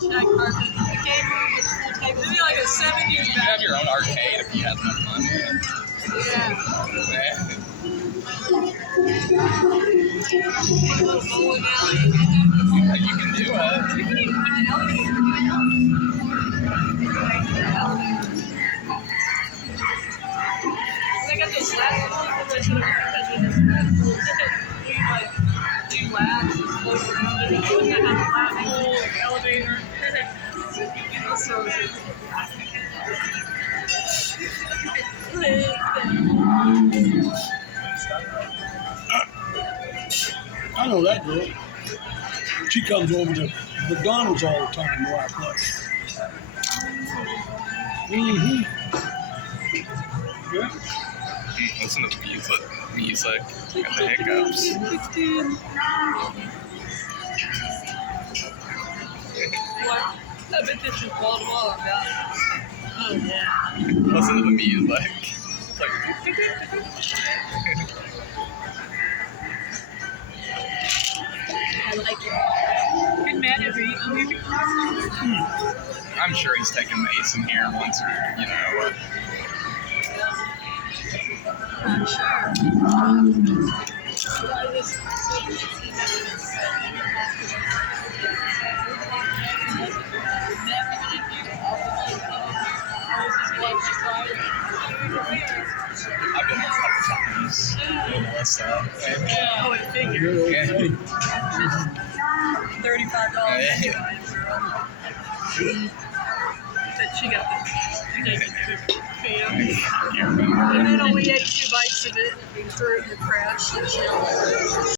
Shag carpet. The game room with pool tables. Maybe like a 70s You can have your own arcade if you have enough money. Yeah. Little bowling alley. You can do it. You can even put an elevator in my house. They got those labs that should have we like do labs and float around it. And they have a lab pool, elevator. So I know that girl. She comes over to McDonald's all the time where I play. Mm-hmm. Yeah. Listen to the music and the hiccups. what? I bet this is wall to wall about. Oh yeah. Listen to the music. It's like I like it. Good man, ever eat a movie? I'm sure he's taking Mason here once, you know. I'm sure. I've been there a couple times. Melissa. Oh, it figured. Yeah. $35 that she got the naked fam. And then only ate 2 bites of it and threw it in the trash.